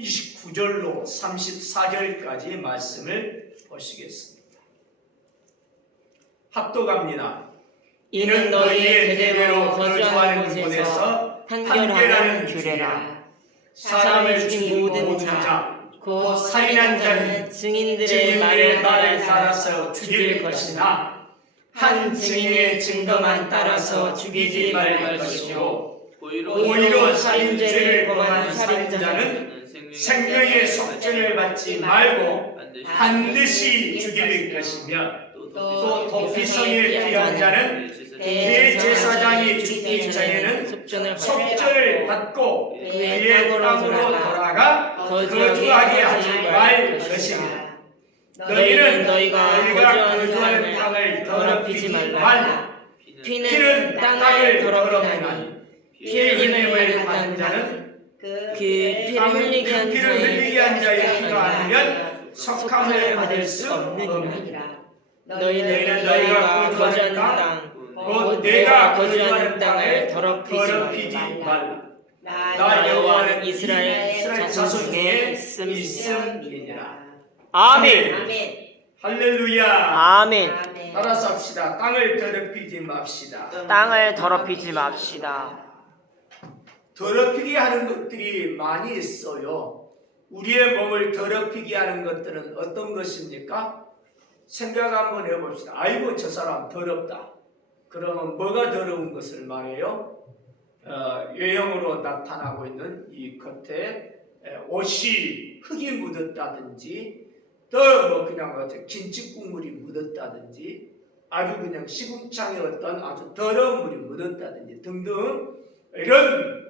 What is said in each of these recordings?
29절로 34절까지 말씀을 보시겠습니다. 합독합니다. 이는 너희의 대대로 거주하는 곳에서 판결하는 규례라. 사람을 죽인 모든 자, 곧 살인한 자는 증인들의 말을 따라서 죽일 것이나 한 증인의 증거만 따라서 죽이지 말 것이고, 오히려 살인죄를 범한 살인자는 생명의 속죄를 받지 말고 반드시 죽일 것이며, 또 도피성에 피한 자는 대제사장이 죽기 전에는 속죄를 받고 그의 땅으로 돌아가 거주하게 하지 말 것입니다. 너희는 너희가 거주하는 땅을 더럽히지 말라. 피는 땅을 더럽히나니 피 흘림을 받는 자는 그 피를 흘리게 한 자의 피가 아니면 속함을 받을 수 없느니라. 너희는 너희가 거주하는 땅, 곧 내가 거주하는 땅을 더럽히지 말라. 나 여호와는 이스라엘 자손 중에 있음이니라. 아멘. 할렐루야. 아멘. 따라서 합시다. 땅을 더럽히지 맙시다. 땅을 더럽히지 맙시다. 더럽히게 하는 것들이 많이 있어요. 우리의 몸을 더럽히게 하는 것들은 어떤 것입니까? 생각 한번 해봅시다. 아이고 저 사람 더럽다. 그러면 뭐가 더러운 것을 말해요? 외형으로 나타나고 있는 이 겉에 옷이 흙이 묻었다든지, 또 뭐 그냥 김치 국물이 묻었다든지, 아주 그냥 시궁창에 어떤 아주 더러운 물이 묻었다든지 등등, 이런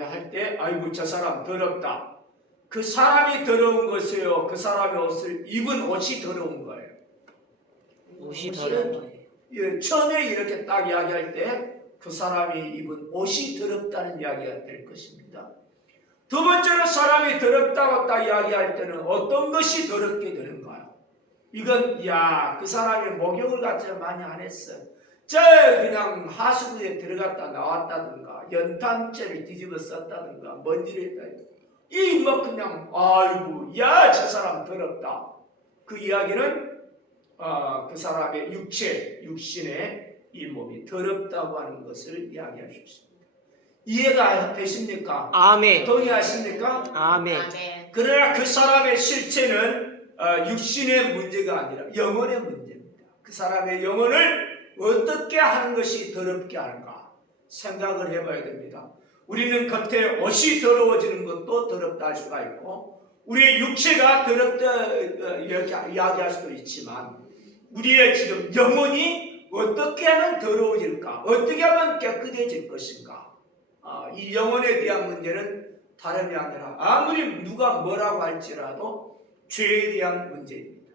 할 때 아이고 저 사람 더럽다. 그 사람이 더러운 것이에요? 그 사람의 옷을 입은 옷이 더러운 거예요? 옷이 더러운 거예요. 처음에 이렇게 딱 이야기할 때 그 사람이 입은 옷이 더럽다는 이야기가 될 것입니다. 두 번째로 사람이 더럽다고 딱 이야기할 때는 어떤 것이 더럽게 되는가요? 이건 그 사람이 목욕을 같이 많이 안 했어요. 그냥 하수구에 들어갔다 나왔다든가, 연탄재를 뒤집어 썼다든가, 먼지를 했다. 뭐 그냥 아이고 저 사람 더럽다. 그 이야기는 그 사람의 육신의 이 몸이 더럽다고 하는 것을 이야기할 수 있습니다. 이해가 되십니까? 아멘. 동의하십니까? 아멘. 그러나 그 사람의 실체는 육신의 문제가 아니라 영혼의 문제입니다. 그 사람의 영혼을 어떻게 하는 것이 더럽게 하는가 생각을 해봐야 됩니다. 우리는 겉에 옷이 더러워지는 것도 더럽다 할 수가 있고, 우리의 육체가 더럽다 이렇게 이야기할 수도 있지만, 우리의 지금 영혼이 어떻게 하면 더러워질까? 어떻게 하면 깨끗해질 것인가? 이 영혼에 대한 문제는 다름이 아니라 아무리 누가 뭐라고 할지라도 죄에 대한 문제입니다.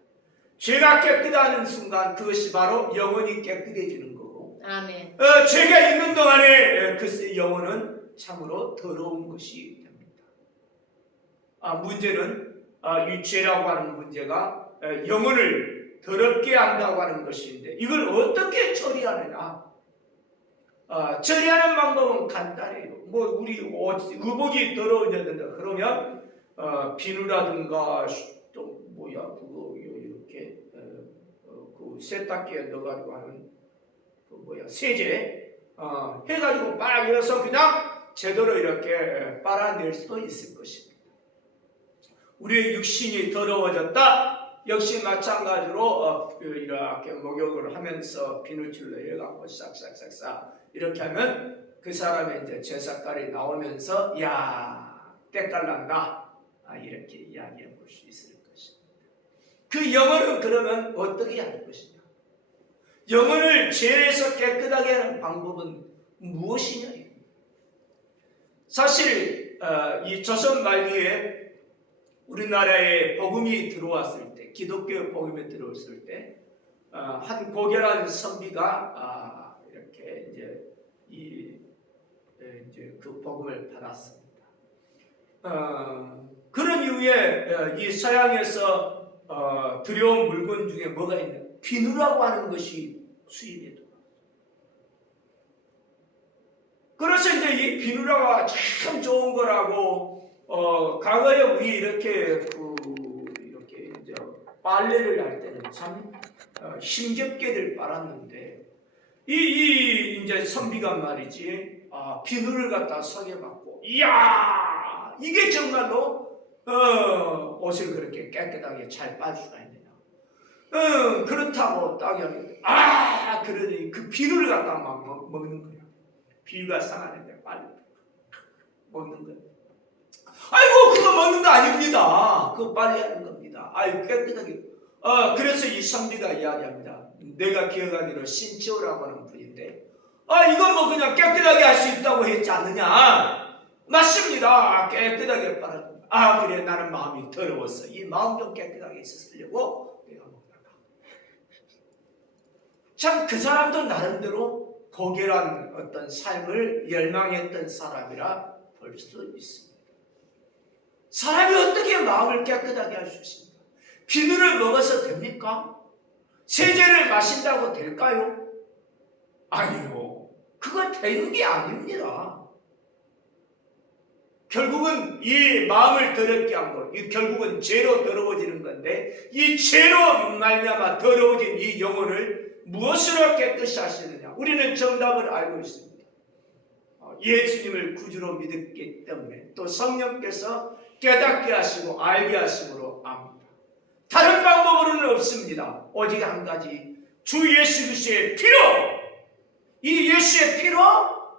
죄가 깨끗하는 순간 그것이 바로 영혼이 깨끗해지는 거고, 아멘. 죄가 있는 동안에 그 영혼은 참으로 더러운 것이 됩니다. 문제는 이 죄라고 하는 문제가 영혼을 더럽게 한다고 하는 것인데, 이걸 어떻게 처리하느냐? 처리하는 방법은 간단해요. 우리 의복이 더러워졌는데 그러면 비누라든가 또 그거 이렇게 그 세탁기에 넣어가지고 하는 세제 해가지고 막 이어서 그냥 제대로 이렇게 빨아낼 수도 있을 것입니다. 우리의 육신이 더러워졌다. 역시 마찬가지로 이렇게 목욕을 하면서 비누칠로 해갖고 싹싹싹싹 이렇게 하면 그 사람의 이제 죄색깔이 나오면서 때깔 난다, 이렇게 이야기해 볼 수 있을 것입니다. 그 영혼은 그러면 어떻게 할 것이냐? 영혼을 죄에서 깨끗하게 하는 방법은 무엇이냐? 사실 이 조선 말기에 우리나라에 복음이 들어왔을 때, 기독교 복음이 들어왔을 때, 한 고결한 선비가 이렇게 이제 그 복음을 받았습니다. 그런 이후에 이 서양에서 들여온 물건 중에 뭐가 있냐? 비누라고 하는 것이 수입이 들어왔어요. 그래서 이제 이 비누라가 참 좋은 거라고 과거에 우리 이렇게 이렇게 이제 빨래를 할 때는 참 힘겹게들 빨았는데 이제 선비가 말이지 비누를 갖다 석여갖고 이야 이게 정말로 옷을 그렇게 깨끗하게 잘 빨 수가 있느냐? 그렇다고 딱 여기 그러더니 그 비누를 갖다 막 먹는 거야. 비위가 상하는데 빨리 먹는 거야. 아이고 그거 먹는 거 아닙니다. 그거 빨리 하는 겁니다. 아이고 깨끗하게. 그래서 이 선비가 이야기합니다. 내가 기억하기로 신치오라고 하는 분인데 이건 뭐 그냥 깨끗하게 할 수 있다고 했지 않느냐? 맞습니다. 깨끗하게 빨아. 그래 나는 마음이 더러웠어. 이 마음 좀 깨끗하게 있었으려고 내가 먹다가. 참 그 사람도 나름대로 고결한 어떤 삶을 열망했던 사람이라 볼 수 있습니다. 사람이 어떻게 마음을 깨끗하게 할 수 있습니까? 비누를 먹어서 됩니까? 세제를 마신다고 될까요? 아니요. 그거 되는 게 아닙니다. 결국은 이 마음을 더럽게 한 것, 이 결국은 죄로 더러워지는 건데 이 죄로 말미암아 더러워진 이 영혼을 무엇으로 깨끗이 하시느냐? 우리는 정답을 알고 있습니다. 예수님을 구주로 믿었기 때문에 또 성령께서 깨닫게 하시고 알게 하심으로 압니다. 다른 방법으로는 없습니다. 오직 한 가지 주 예수 그리스도의 피로 이 예수의 피로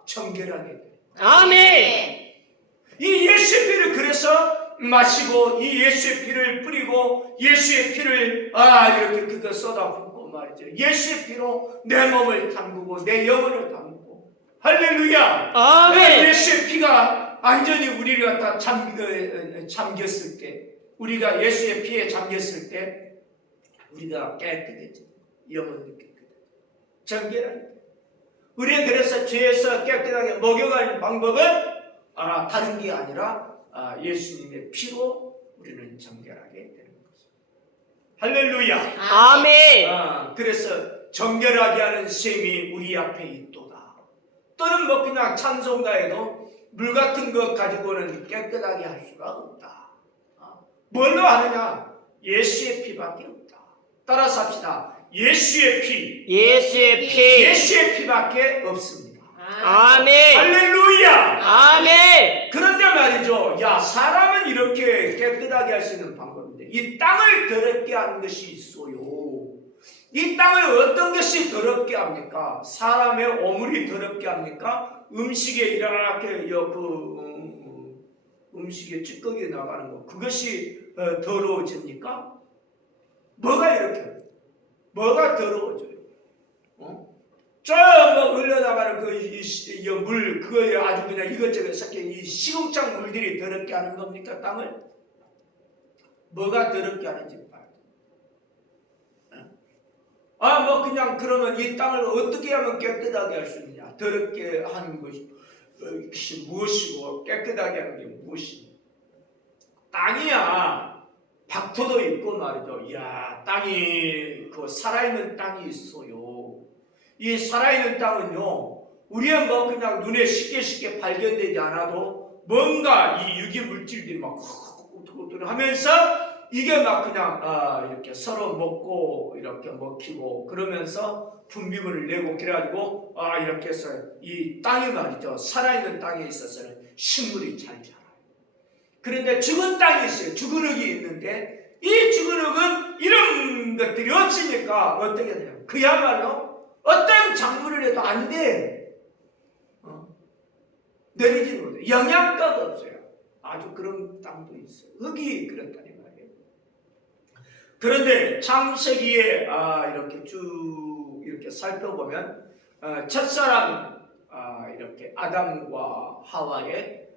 정결하게 돼요. 아멘. 이 예수의 피를 그래서 마시고 이 예수의 피를 뿌리고 예수의 피를 이렇게 그거 쏟아붓고 말이죠. 예수의 피로 내 몸을 담그고 내 영혼을 담그고 할렐루야. 아멘. 예수의 피가 완전히 우리를 갖다 잠겼을 때 우리가 예수의 피에 잠겼을 때 우리가 깨끗해져 영혼이 깨끗해 정결하게. 우리는 그래서 죄에서 깨끗하게 목욕하는 방법은 다른 게 아니라 예수님의 피로 우리는 정결하게 되는 것입니다. 할렐루야. 아멘. 그래서 정결하게 하는 셈이 우리 앞에 있도다. 또는 뭐 그냥 찬송가에도 물 같은 것 가지고는 깨끗하게 할 수가 없다. 뭘로 하느냐? 예수의 피밖에 없다. 따라서 합시다. 예수의 피. 예수의 피. 예수의 피밖에 없습니다. 아멘. 할렐루야. 아멘. 그런데 말이죠. 사람은 이렇게 깨끗하게 할 수 있는 방법인데 이 땅을 더럽게 하는 것이 있어요. 이 땅을 어떤 것이 더럽게 합니까? 사람의 오물이 더럽게 합니까? 음식에 이렇게 음식에 찌꺼기 나가는 거 그것이 더러워집니까? 뭐가 이렇게 뭐가 더러워져요? 뭐 흘러나가는 물 그거에 아주 그냥 이것저것 섞인 이 시궁창 물들이 더럽게 하는 겁니까 땅을? 뭐가 더럽게 하는지 봐요. 뭐 그냥 그러면 이 땅을 어떻게 하면 깨끗하게 할 수 있느냐? 더럽게 하는 것이 무엇이고 깨끗하게 하는 게 무엇이냐? 땅이야. 박토도 있고 말이죠. 땅이 살아있는 땅이 있어요. 이 살아있는 땅은요, 우리의 뭐 그냥 눈에 쉽게 발견되지 않아도 뭔가 이 유기 물질들이 막 하면서 이게 막 그냥 이렇게 서로 먹고 이렇게 먹히고 그러면서 분비물을 내고 그래가지고 이렇게 해서 이 땅이 말이죠. 살아있는 땅에 있어서는 식물이 잘 자라요. 그런데 죽은 땅이 있어요. 죽은 흙이 있는데 이 죽은 흙은 이런 것들이 없으니까 어떻게 돼요? 그야말로 어떤 작물을 해도 안 돼. 내리지 못해. 영양가가 없어요. 아주 그런 땅도 있어요. 흙이 그렇다니 말이에요. 그런데 창세기에 이렇게 쭉 이렇게 살펴보면 첫사람 이렇게 아담과 하와의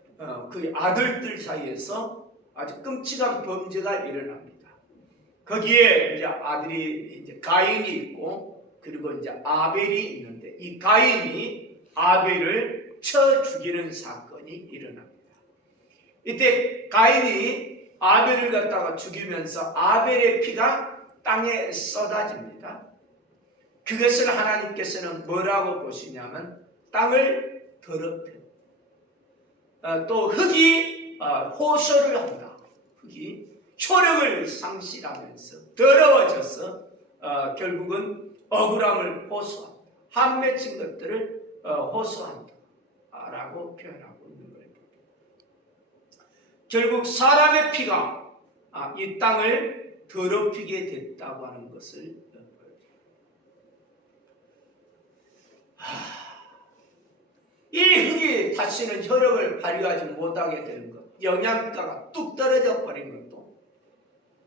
그 아들들 사이에서 아주 끔찍한 범죄가 일어납니다. 거기에 이제 아들이 이제 가인이 있고 그리고 이제 아벨이 있는데 이 가인이 아벨을 쳐 죽이는 사건이 일어납니다. 이때 가인이 아벨을 갖다가 죽이면서 아벨의 피가 땅에 쏟아집니다. 그것을 하나님께서는 뭐라고 보시냐면 땅을 더럽혀. 또 흙이 호소를 한다. 흙이 효력을 상실하면서 더러워져서 결국은 억울함을 호소한다. 한 맺힌 것들을 호소한다 라고 표현하고 있는 거예요. 결국 사람의 피가 이 땅을 더럽히게 됐다고 하는 것을 보여줘요. 이 흙이 다시는 효력을 발휘하지 못하게 되는 것, 영양가가 뚝 떨어져 버린 것도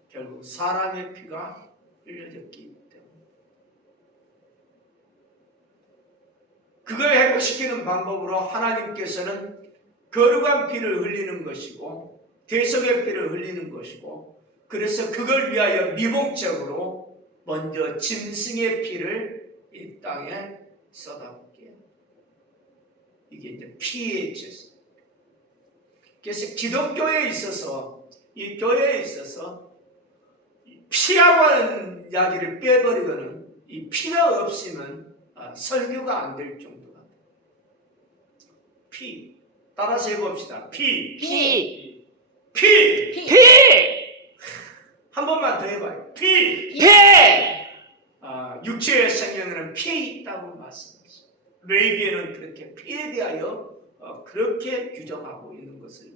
결국 사람의 피가 흘려졌기 때문에 그걸 회복시키는 방법으로 하나님께서는 거룩한 피를 흘리는 것이고 대속의 피를 흘리는 것이고, 그래서 그걸 위하여 미봉적으로 먼저 짐승의 피를 이 땅에 쏟아붓게, 이게 이제 피의 죄. 그래서 기독교에 있어서, 이 교회에 있어서 피라고 하는 이야기를 빼버리고는 이 피가 없으면 설교가 안 될 정도가 돼요. 피. 따라서 해봅시다. 피. 피. 피. 피. 한 번만 더 해봐요. 피. 피. 육체의 생명에는 피에 있다고 말씀하셨습니다. 레위기에는 그렇게 피에 대하여 그렇게 규정하고 있는 것을,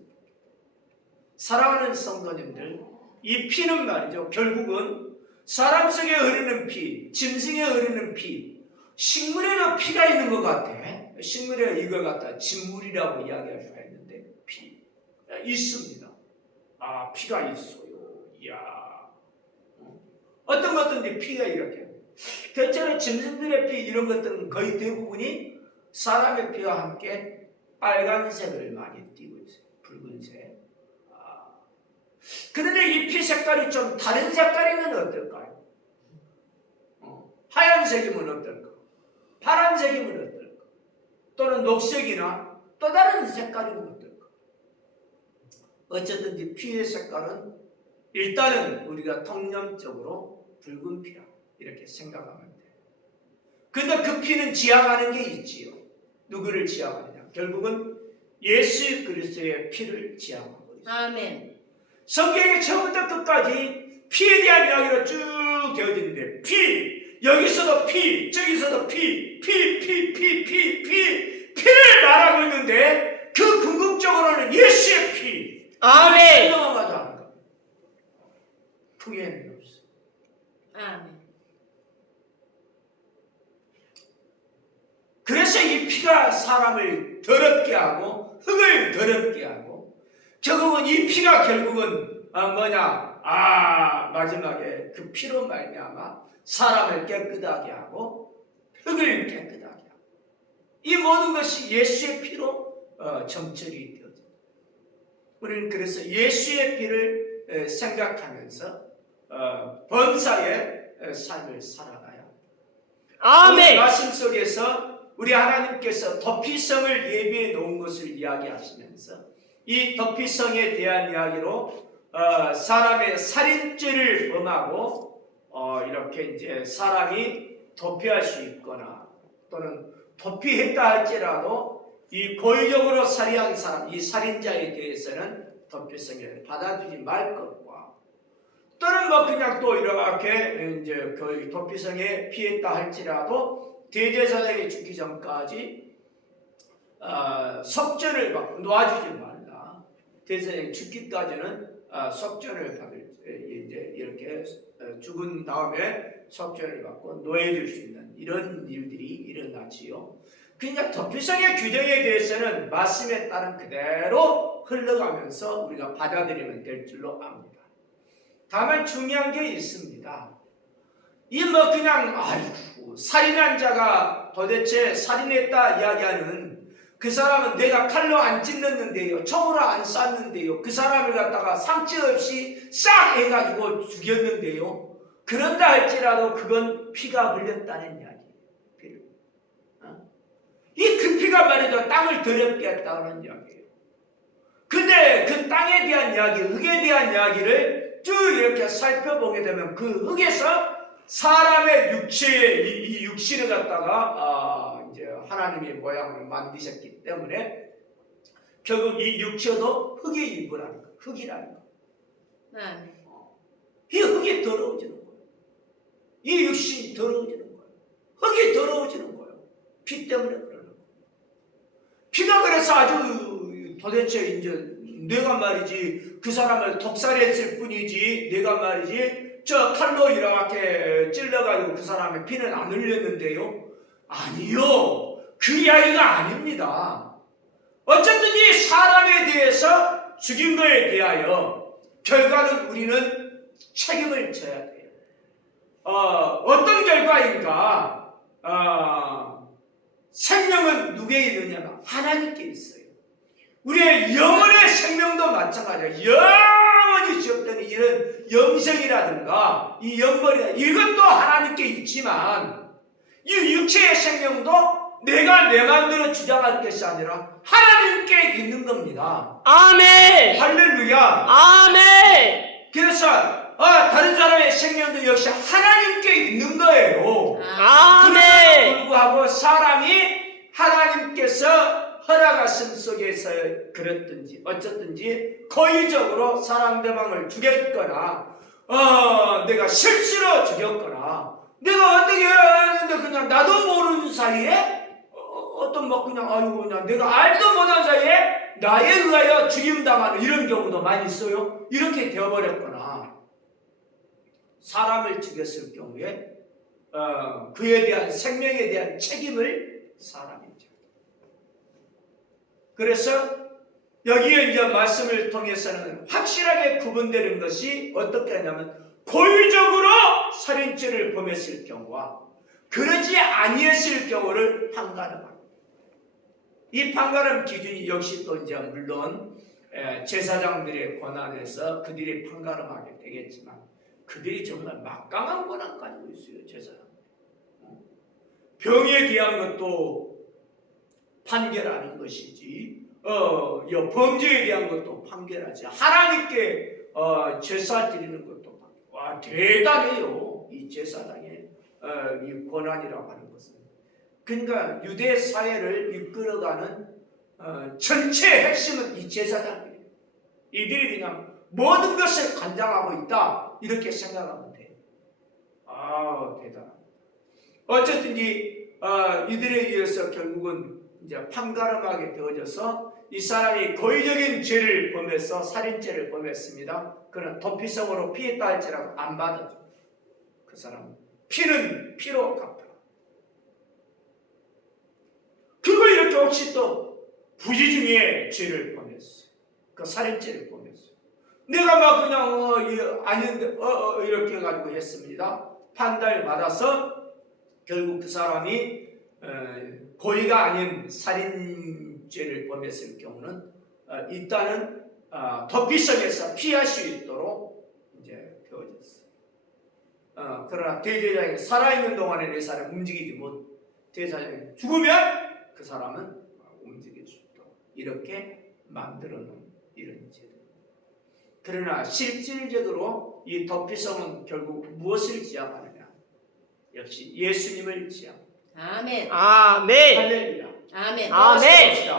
사랑하는 성도님들, 이 피는 말이죠, 결국은 사람 속에 흐르는 피, 짐승에 흐르는 피, 식물에는 피가 있는 것 같아. 식물에 이걸 갖다 진물이라고 이야기할 수가 있는데, 피 있습니다. 피가 있어요. 이야, 어떤 것든지 피가 이렇게, 대체로 짐승들의 피 이런 것들은 거의 대부분이 사람의 피와 함께 빨간색을 많이 띠고 있어요. 붉은색. 그런데 이 피 색깔이 좀 다른 색깔이면 어떨까요? 하얀색이면 어떨까? 파란색이면 어떨까? 또는 녹색이나 또 다른 색깔이면 어떨까? 어쨌든지 피의 색깔은 일단은 우리가 통념적으로 붉은 피라 이렇게 생각하면 돼요. 근데 그 피는 지향하는 게 있지요. 누구를 지향하느냐? 결국은 예수 그리스도의 피를 지향하고 있어요. 아멘. 성경의 처음부터 끝까지 피에 대한 이야기로 쭉 되어지는데, 피, 여기서도 피, 저기서도 피를 말하고 있는데, 그 궁극적으로는 예수의 피. 아멘. 넘어가지 않은 겁니다. 후회는 없어요. 아멘. 그래서 이 피가 사람을 더럽게 하고 흙을 더럽게 하고, 결국은 이 피가 결국은 마지막에 그 피로 말미암아 사람을 깨끗하게 하고 흙을 깨끗하게 하고, 이 모든 것이 예수의 피로 정철이 되어집니다. 우리는 그래서 예수의 피를 생각하면서 범사의 삶을 살아가야 합니다. 아멘. 오늘 말씀 속에서 우리 하나님께서 도피성을 예비해 놓은 것을 이야기하시면서 이 도피성에 대한 이야기로 사람의 살인죄를 범하고 이렇게 이제 사람이 도피할 수 있거나 또는 도피했다 할지라도 이 고의적으로 살해한 사람, 이 살인자에 대해서는 도피성을 받아주지 말 것과, 또는 뭐 그냥 또 이렇게 이제 그 도피성에 피했다 할지라도 대제사장이 죽기 전까지 속전을 받고 놓아주지 말라. 대제사장이 죽기까지는 속전을 받을, 이제 이렇게 죽은 다음에 속전을 받고 노해줄 수 있는 이런 일들이 일어나지요. 그러니까 도피성의 규정에 대해서는 말씀에 따른 그대로 흘러가면서 우리가 받아들이면 될 줄로 압니다. 다만 중요한 게 있습니다. 이 뭐 그냥 살인한 자가 도대체 살인했다 이야기하는 그 사람은 내가 칼로 안 찔렀는데요, 총으로 안 쐈는데요, 그 사람을 갖다가 상처 없이 싹 해가지고 죽였는데요, 그런다 할지라도 그건 피가 흘렸다는 이야기. 이 그 피가 말이죠, 땅을 더럽게 했다는 이야기예요. 근데 그 땅에 대한 이야기, 흙에 대한 이야기를 쭉 이렇게 살펴보게 되면 그 흙에서 사람의 육체의 이 육신을 갖다가 이제 하나님의 모양을 만드셨기 때문에 결국 이 육체도 흙의 일부라는 거, 흙이라는 거. 아멘. 이 흙이 더러워지는 거예요. 이 육신이 더러워지는 거예요. 흙이 더러워지는 거예요. 피 때문에 그러는 거예요. 피가 그래서 아주 도대체 이제 내가 말이지 그 사람을 독살했을 뿐이지 내가 말이지 저 칼로 이렇게 찔러가지고 그 사람의 피는 안 흘렸는데요. 아니요. 그 이야기가 아닙니다. 어쨌든 이 사람에 대해서 죽인 거에 대하여 결과는 우리는 책임을 져야 돼요. 어떤 결과인가? 생명은 누구에 있느냐면 하나님께 있어요. 우리의 영혼의 생명도 마찬가지예요. 영원히 지었던 이런 영생이라든가 이 영벌이라 이것도 하나님께 있지만 이 육체의 생명도 내가 내 마음대로 주장할 것이 아니라 하나님께 있는 겁니다. 아멘. 할렐루야. 아멘. 그래서 다른 사람의 생명도 역시 하나님께 있는 거예요. 아멘. 그럼에도 불구하고 사람이 하나님께서 허락하심 속에서 그랬든지 어쨌든지 고의적으로 상대방을 죽였거나 내가 실수로 죽였거나 내가 어떻게 했는데 그냥 나도 모르는 사이에 어떤 뭐 그냥 아이고 그냥 내가 알도 못한 사이에 나에 의하여 죽임당하는 이런 경우도 많이 있어요. 이렇게 되어버렸거나 사람을 죽였을 경우에 그에 대한 생명에 대한 책임을 사람이 져요. 그래서 여기에 이제 말씀을 통해서는 확실하게 구분되는 것이 어떻게 하냐면 고의적으로 살인죄를 범했을 경우와 그러지 아니했을 경우를 판가름합니다. 이 판가름 기준이 역시 또 이제 물론 제사장들의 권한에서 그들이 판가름하게 되겠지만 그들이 정말 막강한 권한 가지고 있어요. 제사장. 병에 대한 것도 판결하는 것이지 범죄에 대한 것도 판결하지 하나님께 제사 드리는 것도 와 대단해요. 이 제사장의 이 권한이라고 하는 것은. 그러니까 유대 사회를 이끌어가는 전체 핵심은 이 제사장이에요. 이들이 그냥 모든 것을 관장하고 있다 이렇게 생각하면 돼요. 대단합니다. 어쨌든 이들에 의해서 결국은 이제 판가름하게 되어져서 이 사람이 고의적인 죄를 범해서 살인죄를 범했습니다. 그는 도피성으로 피했다 할지라도 안 받아줘. 그 사람은 피는 피로 갚아. 그리고 이렇게 혹시 또 부지중에 죄를 범했어요. 그 살인죄를 범했어요. 내가 막 그냥 아닌데 이렇게 해가지고 했습니다. 판단을 받아서 결국 그 사람이 고의가 아닌 살인죄를 범했을 경우는 일단은 도피성에서 피할 수 있도록 이제 되어졌어요. 그러나 대제사장이 살아있는 동안에 내 사람을 움직이지 못, 대제사장이 죽으면 그 사람은 움직일 수 있도록 이렇게 만들어놓은 이런 제도. 그러나 실질적으로 이 도피성은 결국 무엇을 지향하느냐? 역시 예수님을 지향합니다. 아멘. 아멘. 할렐루야. 아멘. 아멘.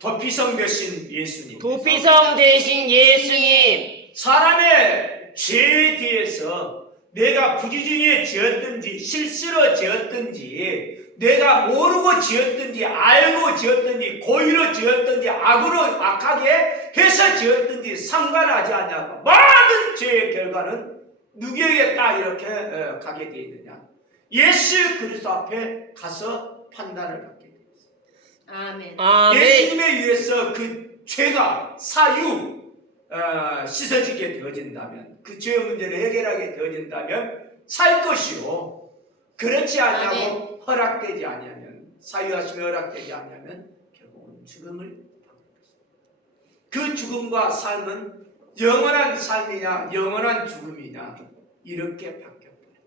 도피성 대신 예수님. 도피성 대신 예수님. 사람의 죄에 대해서 내가 부지중에 지었든지 실수로 지었든지 내가 모르고 지었든지 알고 지었든지 고의로 지었든지 악하게 해서 지었든지 상관하지 않냐고 모든 죄의 결과는 누구에게 딱 이렇게 가게 되어 있느냐? 예수 그리스도 앞에 가서 판단을 받게 되어 있습니다. 아멘. 아멘. 예수님에 의해서 그 죄가 씻어지게 되어진다면 그 죄의 문제를 해결하게 되어진다면 살 것이요. 그렇지 않냐고 허락되지 아니하면 사유하심이 허락되지 아니하면 결국은 죽음을 받는 것입니다. 그 죽음과 삶은 영원한 삶이냐 영원한 죽음이냐 이렇게 바뀌어버립니다.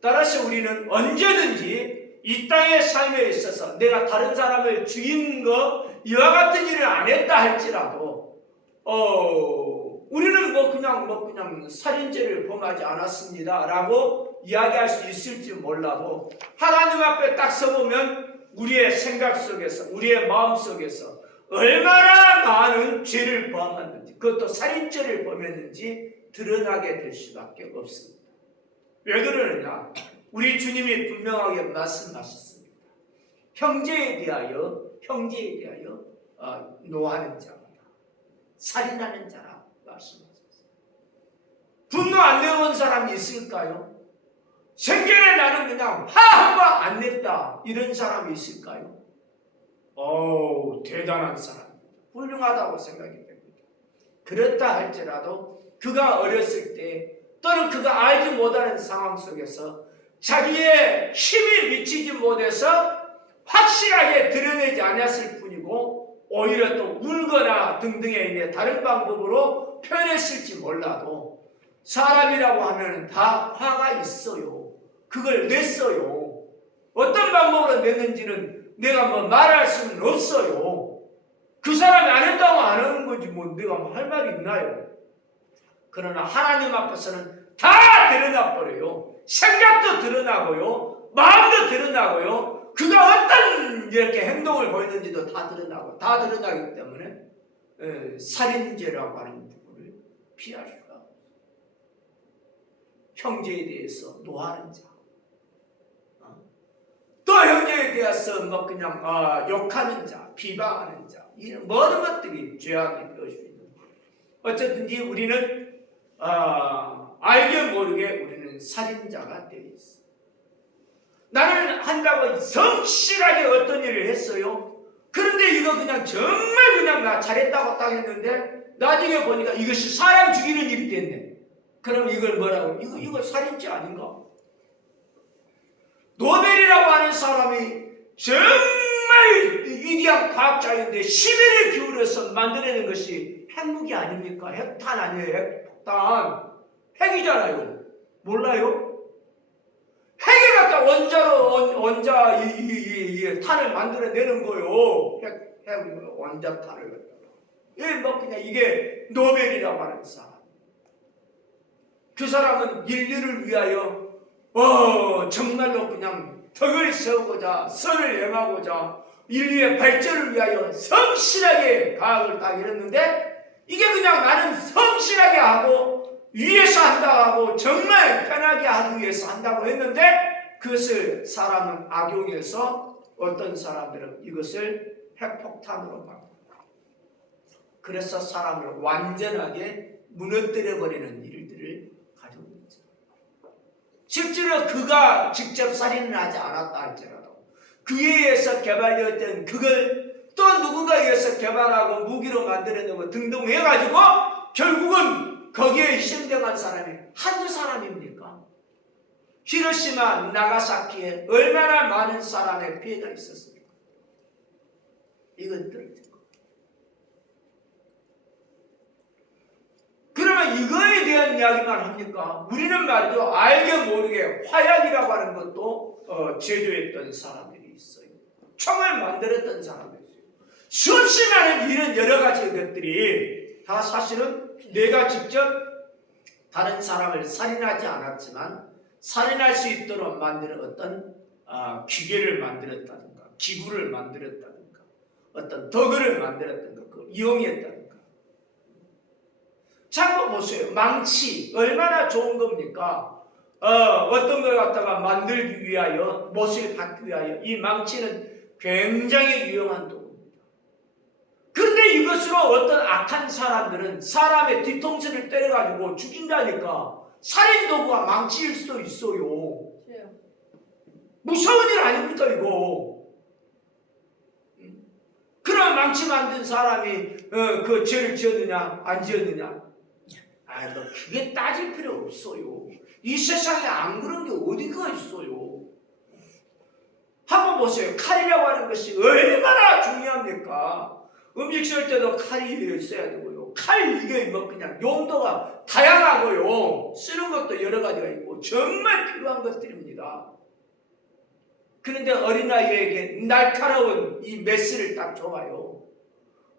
따라서 우리는 언제든지 이 땅의 삶에 있어서 내가 다른 사람을 죽인 거 이와 같은 일을 안 했다 할지라도 우리는 그냥 살인죄를 범하지 않았습니다라고 이야기할 수 있을지 몰라도 하나님 앞에 딱 서보면 우리의 생각 속에서 우리의 마음 속에서 얼마나 많은 죄를 범했는지, 그것도 살인죄를 범했는지 드러나게 될 수밖에 없습니다. 왜 그러느냐? 우리 주님이 분명하게 말씀하셨습니다. 형제에 대하여 노하는 자마다 살인하는 자라 말씀하셨습니다. 분노 안 내어본 사람이 있을까요? 생전에 나는 그냥 화 한 번 안 냈다 이런 사람이 있을까요? 대단한 사람입니다. 훌륭하다고 생각이 됩니다. 그렇다 할지라도 그가 어렸을 때 또는 그가 알지 못하는 상황 속에서 자기의 힘이 미치지 못해서 확실하게 드러내지 않았을 뿐이고 오히려 또 울거나 등등의 다른 방법으로 표현했을지 몰라도 사람이라고 하면 다 화가 있어요. 그걸 냈어요. 어떤 방법으로 냈는지는 내가 뭐 말할 수는 없어요. 그 사람이 안 했다고 안 하는 거지 뭐 내가 할 말이 있나요? 그러나 하나님 앞에서는 다 드러나 버려요. 생각도 드러나고요. 마음도 드러나고요. 그가 어떤 이렇게 행동을 보이는지도 다 드러나고 다 드러나기 때문에 살인죄라고 하는 부분을 피할 수가 없어요. 형제에 대해서 노하는 자, 또 형제에 대해서 뭐 그냥 욕하는 자, 비방하는 자, 이런 모든 것들이 죄악이 되어 수 있는 거예요. 어쨌든지 우리는 알게 모르게 우리는 살인자가 되어 있어. 나는 한다고 성실하게 어떤 일을 했어요. 그런데 이거 그냥 정말 그냥 나 잘했다고 딱 했는데 나중에 보니까 이것이 사람 죽이는 일이 됐네. 그럼 이걸 뭐라고? 이거 살인죄 아닌가? 노벨이라고 하는 사람이 정말 위대한 과학자인데 11일 기울여서 만들어낸 것이 핵무기 아닙니까? 핵탄 아니에요? 핵폭탄. 핵이잖아요. 몰라요? 핵에 갖다 원자 이 탄을 만들어내는 거요. 핵 원자탄을 갖다가. 그냥 이게 노벨이라고 하는 사람. 그 사람은 인류를 위하여 정말로 그냥 덕을 세우고자 선을 행하고자 인류의 발전을 위하여 성실하게 과학을 딱 이뤘는데 이게 그냥 나는 성실하게 하고 위해서 한다고 하고 정말 편하게 하기 위해서 한다고 했는데 그것을 사람은 악용해서 어떤 사람들은 이것을 핵폭탄으로 바꿔. 그래서 사람을 완전하게 무너뜨려버리는 일들을 가지고 있죠. 실제로 그가 직접 살인을 하지 않았다 할지라도 그에 의해서 개발되었던 그걸 또 누군가에 의해서 개발하고 무기로 만들어내고 등등 해가지고 결국은 거기에 희생당한 사람이 한두 사람입니까? 히로시마, 나가사키에 얼마나 많은 사람의 피해가 있었습니까? 이것들. 그러면 이거에 대한 이야기만 합니까? 우리는 말이죠. 알게 모르게 화약이라고 하는 것도 제조했던 사람들이 있어요. 총을 만들었던 사람들이 있어요. 수없이 많은 이런 여러 가지 것들이 다 사실은 내가 직접 다른 사람을 살인하지 않았지만 살인할 수 있도록 만드는 어떤 기계를 만들었다든가 기구를 만들었다든가 어떤 도구를 만들었다든가 그걸 이용했다든가. 자, 한번 보세요. 망치 얼마나 좋은 겁니까? 어떤 걸 갖다가 만들기 위하여 못을 받기 위하여 이 망치는 굉장히 유용한 도구입니다. 그런데 이것으로 어떤 악한 사람들은 사람의 뒤통수를 때려가지고 죽인다니까. 살인 도구가 망치일 수도 있어요. 무서운 일 아닙니까 이거? 그럼 망치 만든 사람이 그 죄를 지었느냐 안 지었느냐? 뭐 그게 따질 필요 없어요. 이 세상에 안 그런 게 어디가 있어요. 한번 보세요. 칼이라고 하는 것이 얼마나 중요합니까? 음식 썰 때도 칼이 있어야 되고요. 칼 이게 뭐 그냥 용도가 다양하고요. 쓰는 것도 여러 가지가 있고 정말 필요한 것들입니다. 그런데 어린아이에게 날카로운 이 메스를 딱 줘봐요.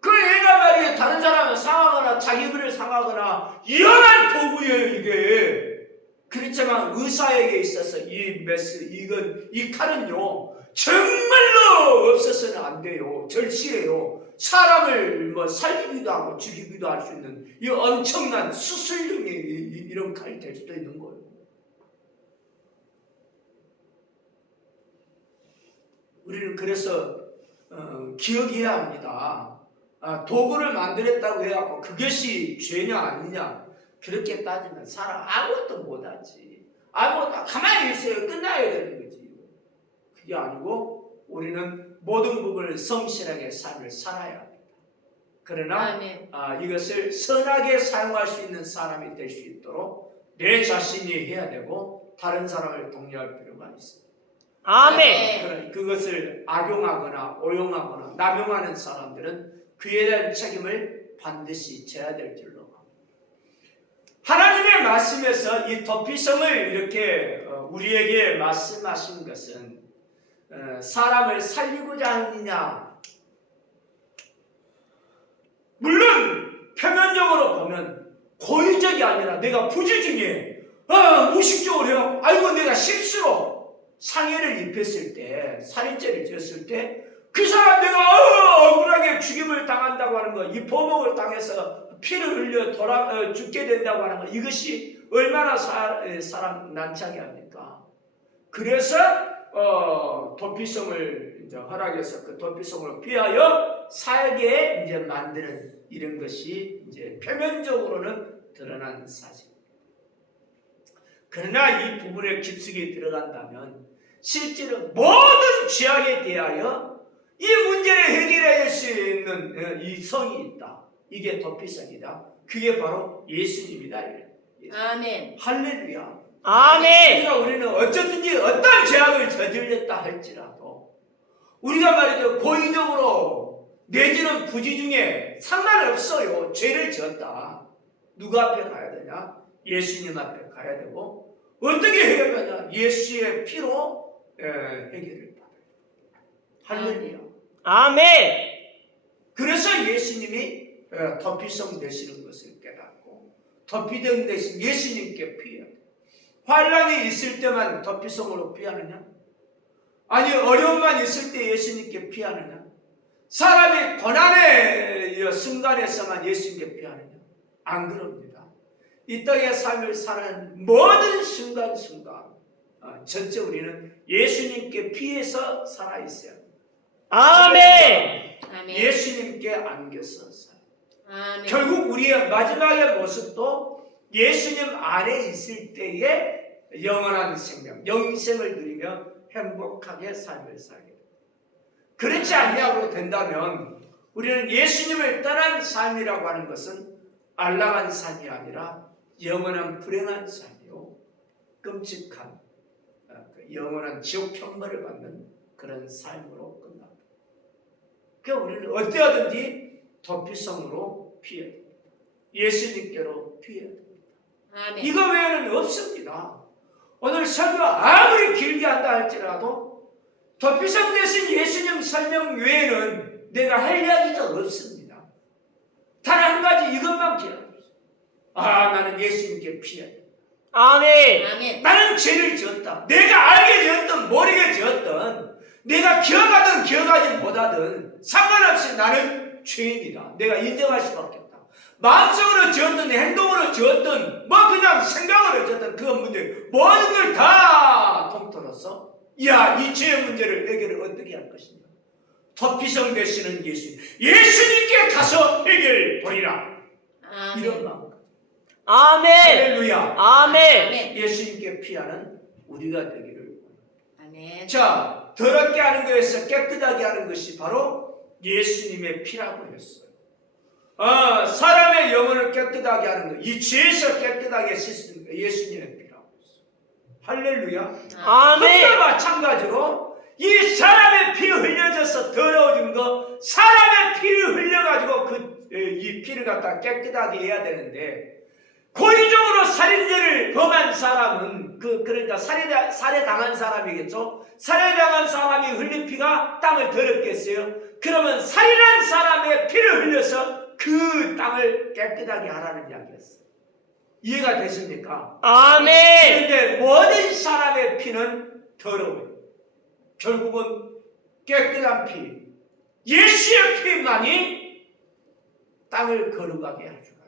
그 애가 말이에요. 다른 사람을 상하거나 자기를 상하거나 위험한 도구예요 이게. 그렇지만 의사에게 있어서 이 메스 이 칼은요 정말로 없어서는 안 돼요. 절실해요. 사람을 뭐 살리기도 하고 죽이기도 할 수 있는 이 엄청난 수술용의 이런 칼이 될 수도 있는 거예요. 우리는 그래서 기억해야 합니다. 도구를 만들었다고 해갖고 그것이 죄냐 아니냐 그렇게 따지면 사람 아무것도 못하지. 아무것도 가만히 있어요. 끝나야 되는 거지. 그게 아니고 우리는 모든 부분을 성실하게 삶을 살아야 합니다. 그러나 아멘. 이것을 선하게 사용할 수 있는 사람이 될 수 있도록 내 자신이 해야 되고 다른 사람을 독려할 필요가 있습니다. 아멘. 그것을 악용하거나 오용하거나 남용하는 사람들은 그에 대한 책임을 반드시 져야 될 줄로 합니다. 하나님의 말씀에서 이 도피성을 이렇게 우리에게 말씀하신 것은 사람을 살리고자 하느냐, 물론 표면적으로 보면 고의적이 아니라 내가 부재 중에 무식적으로 해갖고 아이고 내가 실수로 상해를 입혔을 때, 살인죄를 지었을 때 그 사람 내가 억울하게 죽임을 당한다고 하는 거, 이 보복을 당해서 피를 흘려 죽게 된다고 하는 거, 이것이 얼마나 사람 난처하게 합니까? 그래서 도피성을 이제 허락해서 그 도피성을 피하여 살게 이제 만드는 이런 것이 이제 표면적으로는 드러난 사실. 그러나 이 부분에 깊숙이 들어간다면 실제로 모든 죄악에 대하여 이 문제를 해결할 수 있는 이 성이 있다. 이게 도피성이다. 그게 바로 예수님이다. 아멘. 할렐루야. 아멘. 그러니까 우리는 어쩌든지 어떤 죄악을 저질렀다 할지라도 우리가 말이죠 고의적으로 내지는 부지 중에 상관없어요. 죄를 지었다. 누구 앞에 가야 되냐? 예수님 앞에 가야 되고 어떻게 해결하냐? 예수의 피로 해결을 받아요. 할렐루야. 아멘. 그래서 예수님이 도피성 되시는 것을 깨닫고 도피성 대신 예수님께 피해야 돼. 환난이 있을 때만 도피성으로 피하느냐? 아니 어려움만 있을 때 예수님께 피하느냐? 사람이 고난의 순간에서만 예수님께 피하느냐? 안 그럽니다. 이 땅의 삶을 사는 모든 순간순간 전체 우리는 예수님께 피해서 살아있어야 합니다. 아멘. 아멘. 예수님께 안겨서 살아요. 아멘. 결국 우리의 마지막의 모습도 예수님 안에 있을 때의 영원한 생명, 영생을 누리며 행복하게 삶을 살게 됩니다. 그렇지 않냐고 된다면 우리는 예수님을 떠난 삶이라고 하는 것은 안락한 삶이 아니라 영원한 불행한 삶이요 끔찍한 영원한 지옥 형벌을 받는 그런 삶으로 끝납니다. 그러니까 우리는 어떠하든지 도피성으로 피해야 됩니다. 예수님께로 피해야 됩니다. 아멘. 이거 외에는 없습니다. 오늘 설교 아무리 길게 한다 할지라도 도피성 대신 예수님 설명 외에는 내가 할 이야기가 없습니다. 단 한 가지 이것만 기억합니다. 나는 예수님께 피해야 돼. 아멘. 아멘. 나는 죄를 지었다. 내가 알게 지었든 모르게 지었든 내가 기억하든 기억하지 못하든 상관없이 나는 죄인이다. 내가 인정할 수밖에 없다. 마음속으로 지었든 행동으로 지었든 뭐 그냥 생각으로 지었든 그건 문제 모든 걸 다 통틀어서 이 죄의 문제를 해결을 어떻게 할 것이냐. 도피성 되시는 예수님께 가서 해결 보리라. 아멘. 이런 마음. 아멘. 할렐루야. 아멘. 예수님께 피하는 우리가 되기를. 아멘. 자, 더럽게 하는 것에서 깨끗하게 하는 것이 바로 예수님의 피라고 했어요. 사람의 영혼을 깨끗하게 하는 것, 이 죄에서 깨끗하게 씻는 것, 예수님의 피라고 했어요. 할렐루야. 아멘. 그것도 마찬가지로 이 사람의 피 흘려져서 더러워진 거, 사람의 피를 흘려가지고 이 피를 갖다 깨끗하게 해야 되는데, 고의적으로 살인죄를 범한 사람은 그러니까 살해당한 사람이겠죠. 살해당한 사람이 흘린 피가 땅을 더럽게 했어요. 그러면 살인한 사람의 피를 흘려서 그 땅을 깨끗하게 하라는 이야기였어요. 이해가 되십니까? 아멘. 그런데 모든 사람의 피는 더러워요. 결국은 깨끗한 피, 예수의 피만이 땅을 거룩하게 해주고.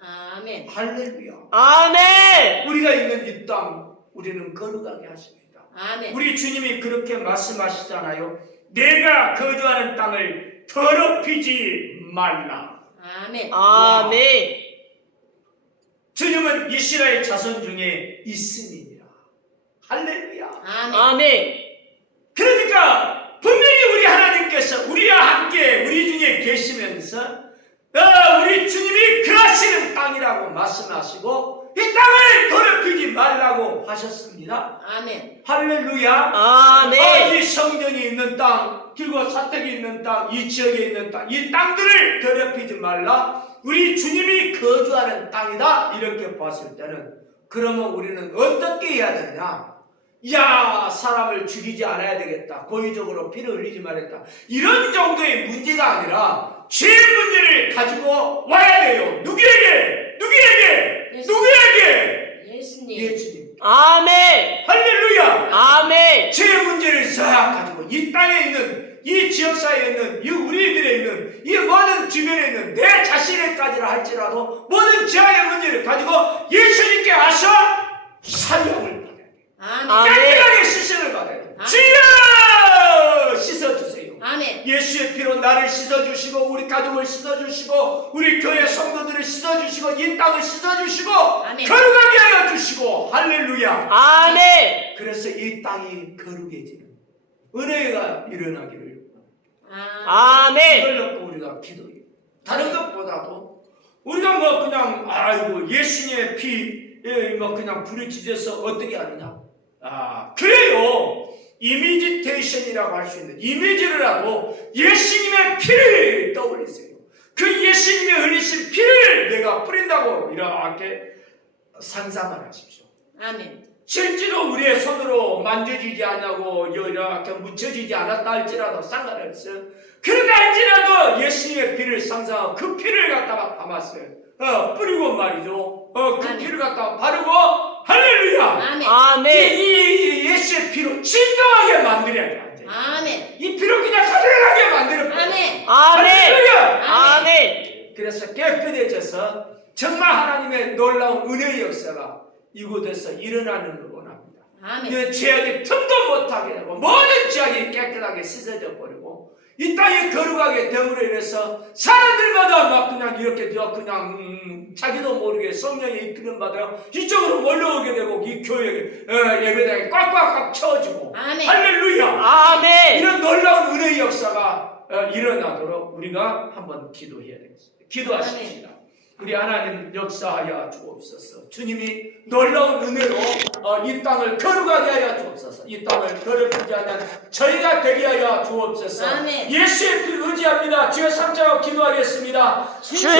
아멘. 할렐루야. 아멘. 우리가 있는 이 땅 우리는 거룩하게 하십니다. 아멘. 우리 주님이 그렇게 말씀하시잖아요. 내가 거주하는 땅을 더럽히지 말라. 아멘. 아멘. 주님은 이스라엘 자손 중에 있음이니라. 할렐루야. 아멘. 아멘. 그러니까 분명히 우리 하나님께서 우리와 함께 우리 중에 계시면서 우리 주님이 거하시는 땅이라고 말씀하시고 이 땅을 더럽히지 말라고 하셨습니다. 아멘. 할렐루야. 아멘. 이 성전이 있는 땅, 그리고 사택이 있는 땅, 이 지역에 있는 땅, 이 땅들을 더럽히지 말라. 우리 주님이 거주하는 땅이다. 이렇게 봤을 때는 그러면 우리는 어떻게 해야 되느냐? 야, 사람을 죽이지 않아야 되겠다. 고의적으로 피를 흘리지 말겠다. 이런 정도의 문제가 아니라 죄 문제를 가지고 와야 돼요. 누구에게? 예수님. 예수님. 아멘. 할렐루야. 아멘. 죄 문제를 싹 가지고 이 땅에 있는 이 지역사회에 있는 이 우리들에 있는 이 모든 주변에 있는 내 자신에까지라 할지라도 모든 죄의 문제를 가지고 예수님께 와서 사형을 받아야 돼. 아멘. 깨끗하게 씻음을 받아야 돼. 아멘. 주여 씻어주세요. 아멘. 예수의 피로 나를 씻어주시고 우리 가족을 씻어주시고 우리 교회 성도들을 씻어주시고 이 땅을 씻어주시고 아멘. 거룩하게 하여 주시고 할렐루야. 아멘. 그래서 이 땅이 거룩해지는 은혜가 일어나기를 아멘. 이걸 놓고 우리가 기도해요. 다른 것보다도 우리가 뭐 그냥 아이고 예수님의 피에 뭐 그냥 불이 지져서 어떻게 하느냐. 그래요. 이미지테이션이라고 할 수 있는 이미지를 하고 예수님의 피를 떠올리세요. 그 예수님의 흘리신 피를 내가 뿌린다고 이렇게 상상을 하십시오. 아멘. 실제로 우리의 손으로 만져지지 않냐고 이렇게 묻혀지지 않았다 할지라도 상관없어요. 그러다 할지라도 예수님의 피를 상상하고 그 피를 갖다가 담았어요. 뿌리고 말이죠. 그 아멘. 피를 갖다가 바르고 할렐루야. 아멘. 아멘. 이 예수의 피로 진정하게 만들어야 돼. 아멘. 이 피로 그냥 가득하게 만들어. 아멘. 아멘. 할렐루야. 아멘. 그래서 깨끗해져서 정말 하나님의 놀라운 은혜의 역사가 이곳에서 일어나는 걸 원합니다. 아멘. 그 죄악이 틈도 못하게 되고 모든 죄악이 깨끗하게 씻어져 버리고 이 땅이 거룩하게 됨으로 인해서 사람들마다 막 그냥 이렇게 그냥 자기도 모르게 성령의 이끄는 받아요. 이쪽으로 몰려오게 되고 이 교회 예배당에 꽉꽉꽉 채워지고 아멘. 할렐루야. 아멘. 이런 놀라운 은혜의 역사가 일어나도록 우리가 한번 기도해야 되겠습니다. 기도하십시다. 우리 하나님 역사하여 주옵소서. 주님이 놀라운 은혜로 이 땅을 거룩하게 하여 주옵소서. 이 땅을 더럽히지 않는 저희가 되게 하여 주옵소서. 아멘. 예수의 피를 의지합니다. 주여 삼자와 기도하겠습니다. 주여